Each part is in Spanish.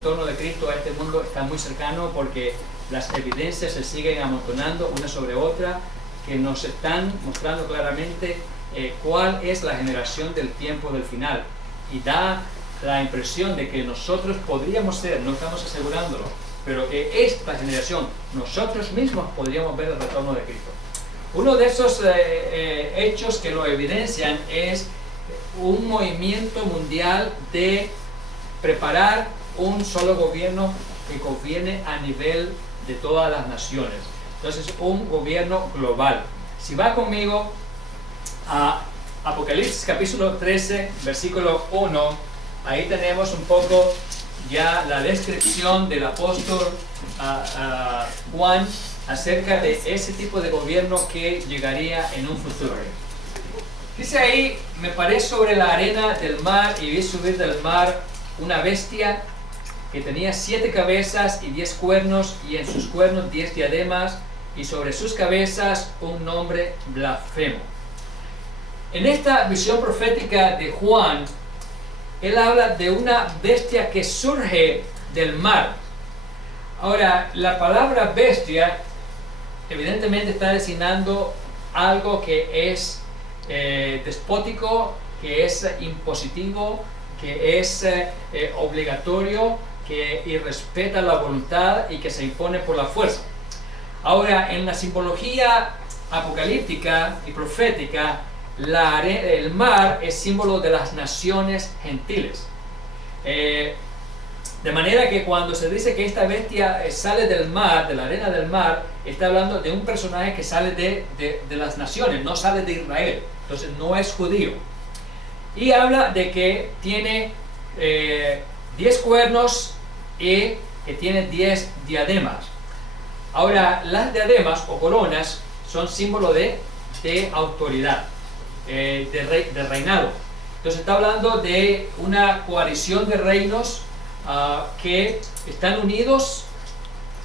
retorno de Cristo a este mundo está muy cercano, porque las evidencias se siguen amontonando una sobre otra, que nos están mostrando claramente cuál es la generación del tiempo del final, y da la impresión de que nosotros podríamos ser, no estamos asegurándolo, pero que esta generación, nosotros mismos podríamos ver el retorno de Cristo. Uno de esos hechos que lo evidencian es un movimiento mundial de preparar un solo gobierno que gobierne a nivel de todas las naciones. Entonces, un gobierno global. Si va conmigo a Apocalipsis capítulo 13, versículo 1, ahí tenemos un poco ya la descripción del apóstol Juan acerca de ese tipo de gobierno que llegaría en un futuro. Dice ahí: me paré sobre la arena del mar y vi subir del mar una bestia que tenía 7 cabezas y 10 cuernos, y en sus cuernos 10 diademas, y sobre sus cabezas un nombre blasfemo. En esta visión profética de Juan, él habla de una bestia que surge del mar. Ahora, la palabra bestia evidentemente está designando algo que es despótico, que es impositivo, que es obligatorio, que irrespeta la voluntad y que se impone por la fuerza. Ahora, en la simbología apocalíptica y profética, el mar es símbolo de las naciones gentiles. De manera que cuando se dice que esta bestia sale del mar, de la arena del mar, está hablando de un personaje que sale de las naciones, no sale de Israel. Entonces no es judío. Y habla de que tiene 10 cuernos y que tiene 10 diademas. Ahora, las diademas o coronas son símbolo de autoridad, de reinado. Entonces está hablando de una coalición de reinos que están unidos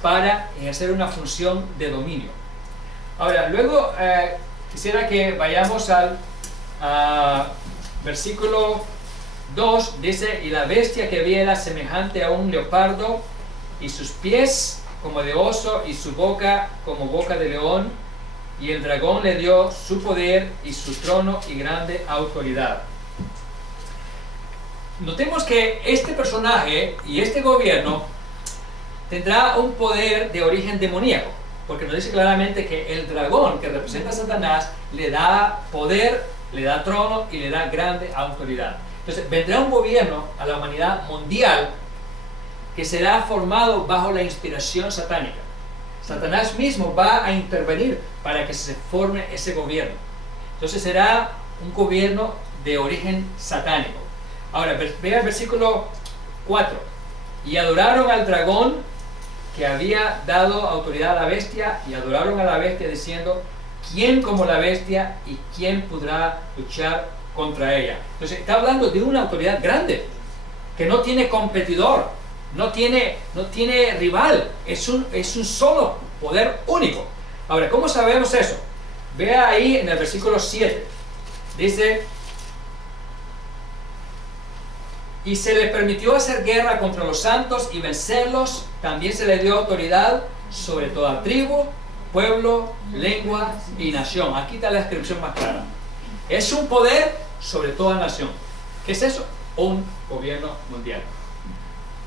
para ejercer una función de dominio. Ahora, luego quisiera que vayamos al versículo 2. Dice: y la bestia que vi era semejante a un leopardo, y sus pies como de oso, y su boca como boca de león, y el dragón le dio su poder y su trono y grande autoridad. Notemos que este personaje y este gobierno tendrá un poder de origen demoníaco, porque nos dice claramente que el dragón, que representa a Satanás, le da poder, le da trono y le da grande autoridad. Entonces vendrá un gobierno a la humanidad mundial que será formado bajo la inspiración satánica. Satanás mismo va a intervenir para que se forme ese gobierno. Entonces será un gobierno de origen satánico. Ahora, vea el versículo 4. Y adoraron al dragón que había dado autoridad a la bestia, y adoraron a la bestia diciendo: ¿quién como la bestia, y quién podrá luchar contra ella? Entonces está hablando de una autoridad grande, que no tiene competidor, no tiene rival, es un solo poder único. Ahora, ¿cómo sabemos eso? Vea ahí en el versículo 7, dice: y se le permitió hacer guerra contra los santos y vencerlos. También se le dio autoridad sobre toda tribu, pueblo, lengua y nación. Aquí está la descripción más clara. Es un poder sobre toda nación. ¿Qué es eso? Un gobierno mundial.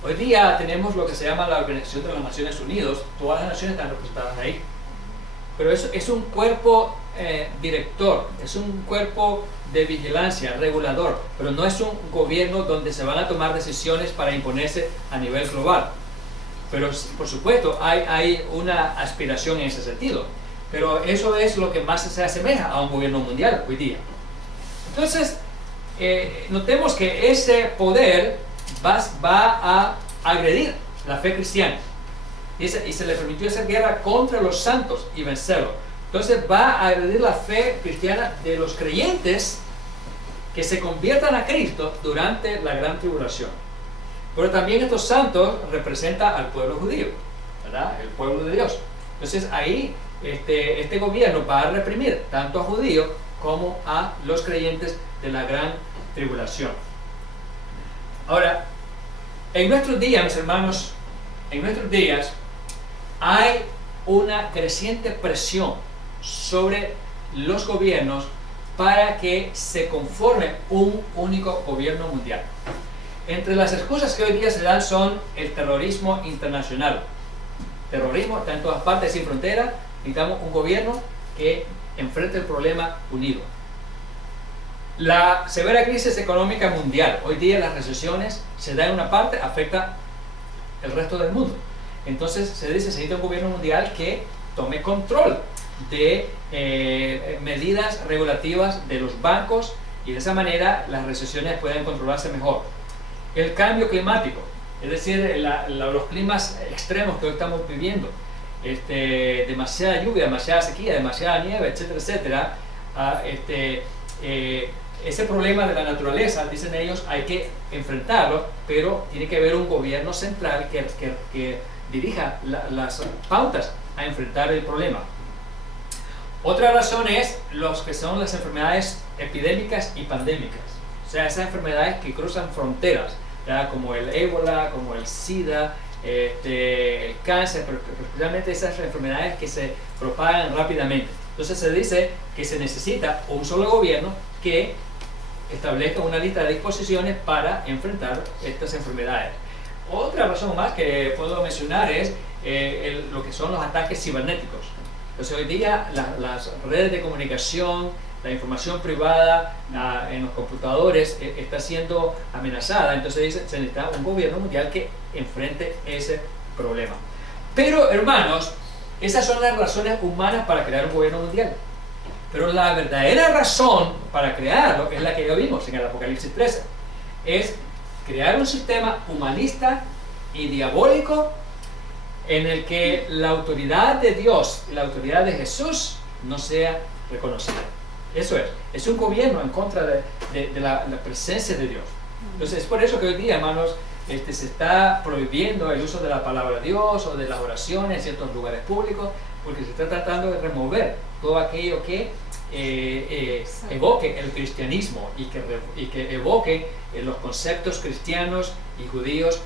Hoy día tenemos lo que se llama la Organización de las Naciones Unidas. Todas las naciones están representadas ahí. Pero eso es un cuerpo director, es un cuerpo de vigilancia, regulador, pero no es un gobierno donde se van a tomar decisiones para imponerse a nivel global. Pero por supuesto hay una aspiración en ese sentido, pero eso es lo que más se asemeja a un gobierno mundial hoy día. Entonces, notemos que ese poder va a agredir la fe cristiana. Y se le permitió hacer guerra contra los santos y vencerlos. Entonces va a agredir la fe cristiana de los creyentes que se conviertan a Cristo durante la gran tribulación. Pero también estos santos representan al pueblo judío, ¿verdad? El pueblo de Dios. Entonces ahí este gobierno va a reprimir tanto a judíos como a los creyentes de la gran tribulación. Ahora, En nuestros días, mis hermanos, en nuestros días hay una creciente presión sobre los gobiernos para que se conforme un único gobierno mundial. Entre las excusas que hoy día se dan son el terrorismo internacional. Terrorismo está en todas partes, sin frontera. Necesitamos un gobierno que enfrente el problema unido. La severa crisis económica mundial. Hoy día las recesiones se dan en una parte, afecta el resto del mundo. Entonces se dice que se necesita un gobierno mundial que tome control de medidas regulativas de los bancos y de esa manera las recesiones pueden controlarse mejor. El cambio climático, es decir, los climas extremos que hoy estamos viviendo, demasiada lluvia, demasiada sequía, demasiada nieve, etcétera, etcétera. Ese problema de la naturaleza, dicen ellos, hay que enfrentarlo, pero tiene que haber un gobierno central que dirija las pautas a enfrentar el problema. Otra razón es los que son las enfermedades epidémicas y pandémicas, o sea, esas enfermedades que cruzan fronteras, ¿verdad? Como el ébola, como el SIDA, el cáncer, pero especialmente esas enfermedades que se propagan rápidamente. Entonces se dice que se necesita un solo gobierno que establezca una lista de disposiciones para enfrentar estas enfermedades. Otra razón más que puedo mencionar es lo que son los ataques cibernéticos. Entonces hoy día las redes de comunicación, la información privada en los computadores está siendo amenazada. Entonces se necesita un gobierno mundial que enfrente ese problema. Pero hermanos, esas son las razones humanas para crear un gobierno mundial. Pero la verdadera razón para crearlo es la que ya vimos en el Apocalipsis 13. Es crear un sistema humanista y diabólico en el que la autoridad de Dios y la autoridad de Jesús no sea reconocida. Eso es un gobierno en contra de la presencia de Dios. Entonces es por eso que hoy día, hermanos, se está prohibiendo el uso de la palabra de Dios o de las oraciones en ciertos lugares públicos, porque se está tratando de remover todo aquello que evoque el cristianismo y que evoque los conceptos cristianos y judíos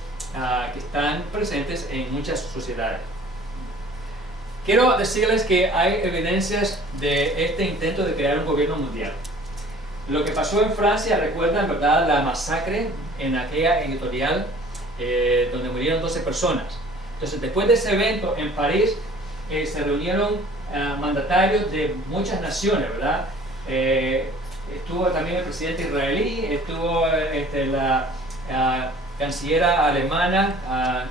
que están presentes en muchas sociedades. Quiero decirles que hay evidencias de este intento de crear un gobierno mundial. Lo que pasó en Francia, recuerdan, ¿verdad?, la masacre en aquella editorial donde murieron 12 personas. Entonces, después de ese evento en París, se reunieron mandatarios de muchas naciones, ¿verdad? Estuvo también el presidente israelí, estuvo la cancillera alemana,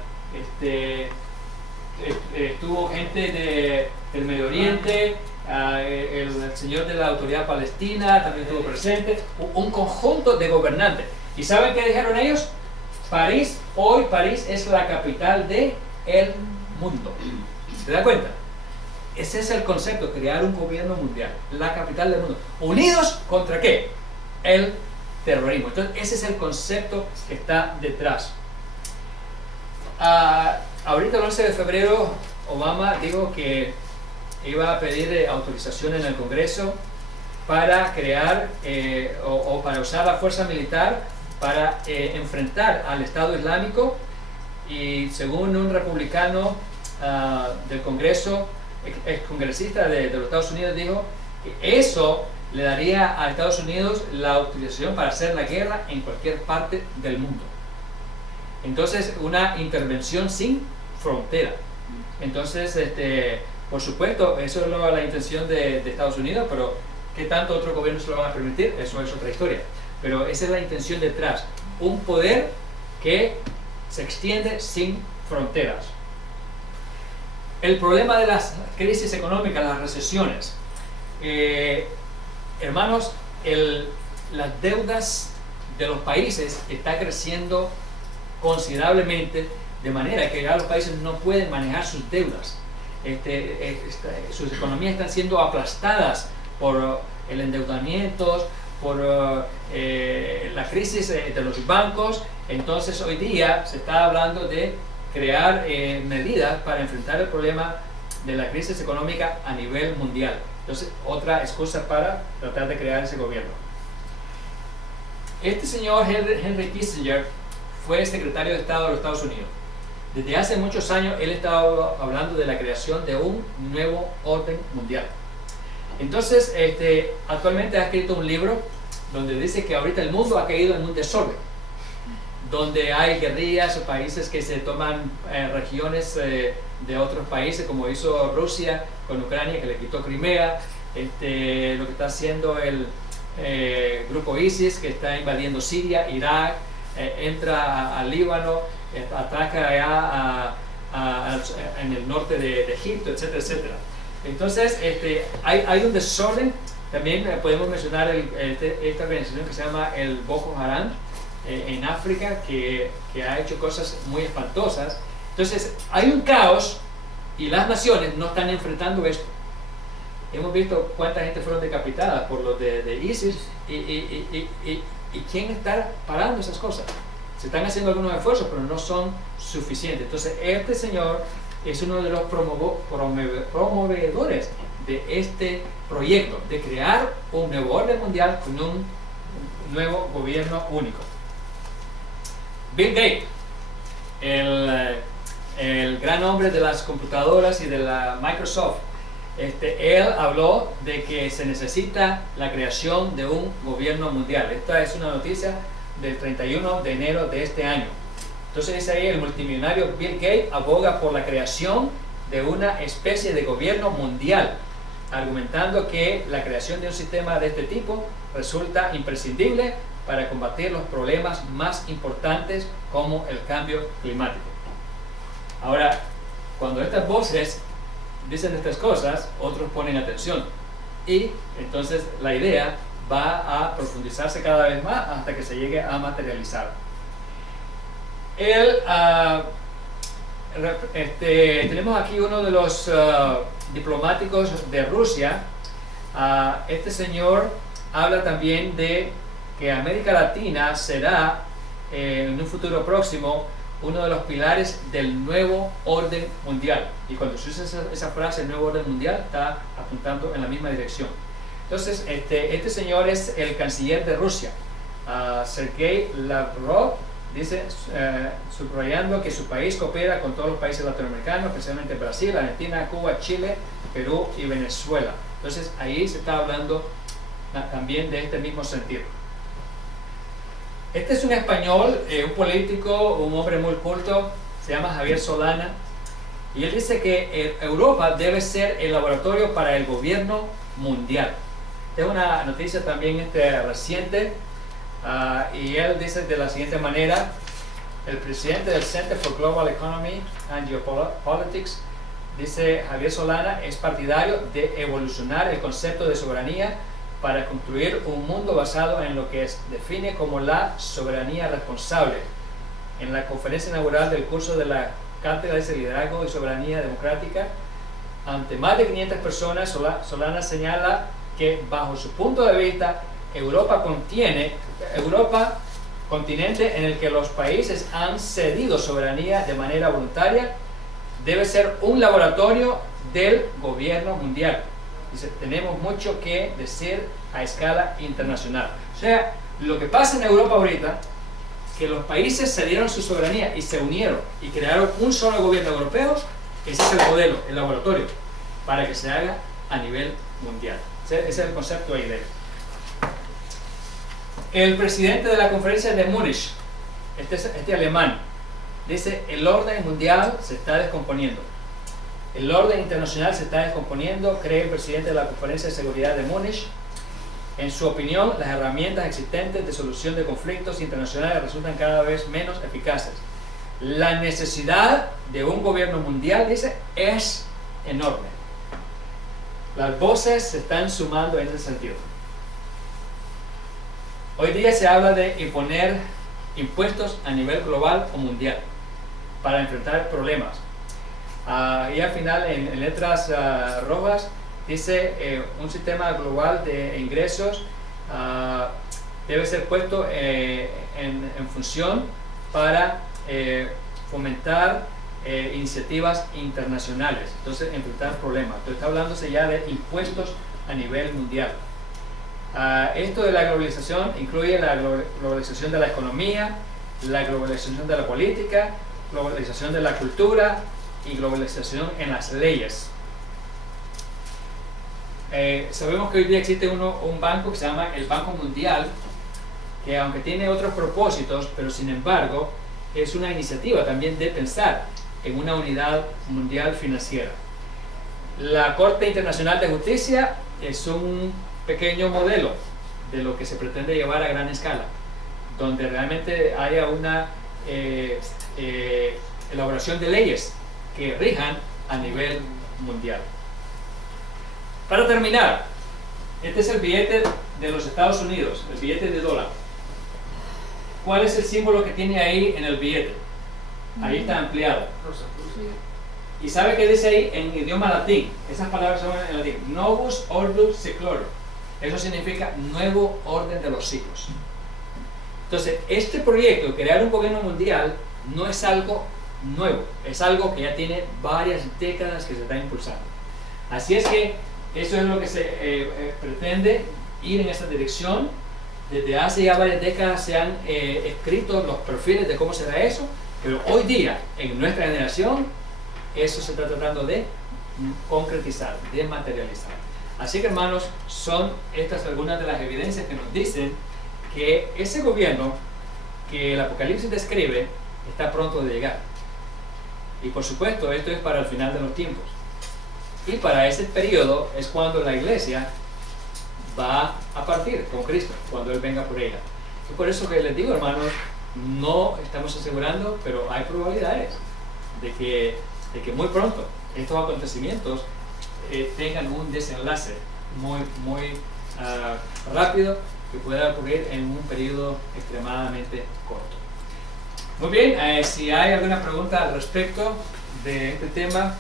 estuvo gente del Medio Oriente, el señor de la autoridad palestina también estuvo presente, un conjunto de gobernantes. ¿Y saben qué dijeron ellos? Hoy París es la capital del mundo. ¿Se da cuenta? Ese es el concepto, crear un gobierno mundial, la capital del mundo. ¿Unidos contra qué? El terrorismo. Entonces ese es el concepto que está detrás. Ahorita el 11 de febrero Obama dijo que iba a pedir autorización en el Congreso para crear o para usar la fuerza militar para enfrentar al Estado Islámico, y según un republicano del Congreso, excongresista de los Estados Unidos, dijo que eso le daría a Estados Unidos la autorización para hacer la guerra en cualquier parte del mundo. Entonces, una intervención sin frontera. Entonces, por supuesto, eso es la intención de Estados Unidos, pero ¿qué tanto otros gobiernos se lo van a permitir? Eso es otra historia. Pero esa es la intención detrás. Un poder que se extiende sin fronteras. El problema de las crisis económicas, las recesiones. Hermanos, las deudas de los países están creciendo considerablemente, de manera que ya los países no pueden manejar sus deudas. Sus economías están siendo aplastadas por el endeudamiento, por la crisis de los bancos. Entonces hoy día se está hablando de crear medidas para enfrentar el problema de la crisis económica a nivel mundial. Entonces, otra excusa para tratar de crear ese gobierno. Este señor Henry Kissinger fue secretario de Estado de los Estados Unidos. Desde hace muchos años él estaba hablando de la creación de un nuevo orden mundial. Entonces, actualmente ha escrito un libro donde dice que ahorita el mundo ha caído en un desorden, donde hay guerrillas o países que se toman regiones de otros países, como hizo Rusia con Ucrania, que le quitó Crimea, lo que está haciendo el grupo ISIS, que está invadiendo Siria, Irak, entra al Líbano, ataca allá en el norte de Egipto, etcétera, etcétera. Entonces, hay un desorden. También podemos mencionar esta organización que se llama el Boko Haram en África, que ha hecho cosas muy espantosas. Entonces, hay un caos y las naciones no están enfrentando esto. Hemos visto cuánta gente fueron decapitadas por los de ISIS y quién está parando esas cosas. Se están haciendo algunos esfuerzos, pero no son suficientes. Entonces, este señor es uno de los promovedores de este proyecto, de crear un nuevo orden mundial con un nuevo gobierno único. Bill Gates, el gran hombre de las computadoras y de la Microsoft, él habló de que se necesita la creación de un gobierno mundial. Esta es una noticia del 31 de enero de este año. Entonces dice ahí, el multimillonario Bill Gates aboga por la creación de una especie de gobierno mundial, argumentando que la creación de un sistema de este tipo resulta imprescindible para combatir los problemas más importantes como el cambio climático. Ahora, cuando estas voces dicen estas cosas, otros ponen atención y entonces la idea va a profundizarse cada vez más hasta que se llegue a materializar. Tenemos aquí uno de los diplomáticos de Rusia. Este señor habla también de que América Latina será en un futuro próximo uno de los pilares del nuevo orden mundial. Y cuando se usa esa frase, el nuevo orden mundial, está apuntando en la misma dirección. Entonces, este señor es el canciller de Rusia, Sergei Lavrov, dice, subrayando que su país coopera con todos los países latinoamericanos, especialmente Brasil, Argentina, Cuba, Chile, Perú y Venezuela. Entonces, ahí se está hablando también de este mismo sentido. Este es un español, un político, un hombre muy culto, se llama Javier Solana, y él dice que Europa debe ser el laboratorio para el gobierno mundial. Esta es una noticia también reciente, y él dice de la siguiente manera: el presidente del Center for Global Economy and Geopolitics, dice Javier Solana, es partidario de evolucionar el concepto de soberanía para construir un mundo basado en lo que define como la soberanía responsable. En la conferencia inaugural del curso de la Cátedra de Liderazgo y Soberanía Democrática, ante más de 500 personas, Solana señala que bajo su punto de vista, Europa, continente en el que los países han cedido soberanía de manera voluntaria, debe ser un laboratorio del gobierno mundial. Dice, tenemos mucho que decir a escala internacional. O sea, lo que pasa en Europa ahorita, que los países cedieron su soberanía y se unieron y crearon un solo gobierno europeo, ese es el modelo, el laboratorio, para que se haga a nivel mundial. Ese es el concepto ahí de él. El presidente de la conferencia de Múnich, este alemán, dice, el orden mundial se está descomponiendo. El orden internacional se está descomponiendo, cree el presidente de la Conferencia de Seguridad de Múnich. En su opinión, las herramientas existentes de solución de conflictos internacionales resultan cada vez menos eficaces. La necesidad de un gobierno mundial, dice, es enorme. Las voces se están sumando en ese sentido. Hoy día se habla de imponer impuestos a nivel global o mundial para enfrentar problemas. Y al final, en letras rojas, dice un sistema global de ingresos debe ser puesto en función para fomentar iniciativas internacionales, entonces enfrentar problemas. Entonces está hablándose ya de impuestos a nivel mundial. Esto de la globalización incluye la globalización de la economía, la globalización de la política, globalización de la cultura y globalización en las leyes. Sabemos que hoy día existe un banco que se llama el Banco Mundial, que aunque tiene otros propósitos, pero sin embargo es una iniciativa también de pensar en una unidad mundial financiera. La Corte Internacional de Justicia es un pequeño modelo de lo que se pretende llevar a gran escala, donde realmente haya una elaboración de leyes que rijan a nivel mundial. Para terminar, este es el billete de los Estados Unidos, el billete de dólar. ¿Cuál es el símbolo que tiene ahí en el billete? Ahí está ampliado. ¿Y sabe qué dice ahí en idioma latín? Esas palabras son en latín. Novus Ordo Seclorum. Eso significa nuevo orden de los siglos. Entonces, este proyecto, crear un gobierno mundial, no es algo nuevo. Es algo que ya tiene varias décadas que se está impulsando. Así es que eso es lo que se pretende, ir en esta dirección. Desde hace ya varias décadas se han escrito los perfiles de cómo será eso, pero hoy día, en nuestra generación, eso se está tratando de concretizar, de materializar. Así que, hermanos, son estas algunas de las evidencias que nos dicen que ese gobierno que el Apocalipsis describe está pronto de llegar. Y por supuesto, esto es para el final de los tiempos. Y para ese periodo es cuando la iglesia va a partir con Cristo, cuando Él venga por ella. Y por eso que les digo, hermanos, no estamos asegurando, pero hay probabilidades de que muy pronto estos acontecimientos tengan un desenlace muy rápido que pueda ocurrir en un periodo extremadamente corto. Muy bien, si hay alguna pregunta al respecto de este tema,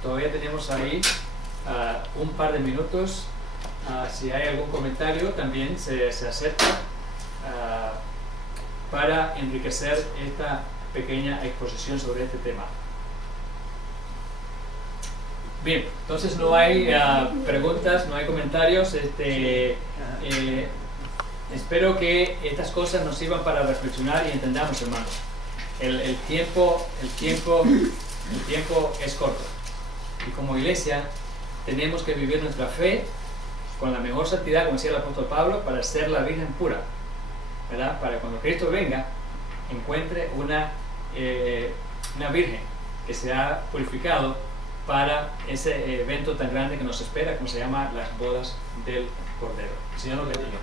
todavía tenemos ahí un par de minutos. Si hay algún comentario, también se acepta para enriquecer esta pequeña exposición sobre este tema. Bien, entonces no hay preguntas, no hay comentarios. Espero que estas cosas nos sirvan para reflexionar y entendamos, hermanos. El tiempo es corto. Y como iglesia tenemos que vivir nuestra fe con la mejor santidad, como decía el apóstol Pablo, para ser la Virgen pura, ¿verdad? Para cuando Cristo venga, encuentre una Virgen que se ha purificado para ese evento tan grande que nos espera, como se llama las bodas del Cordero. El Señor nos bendiga.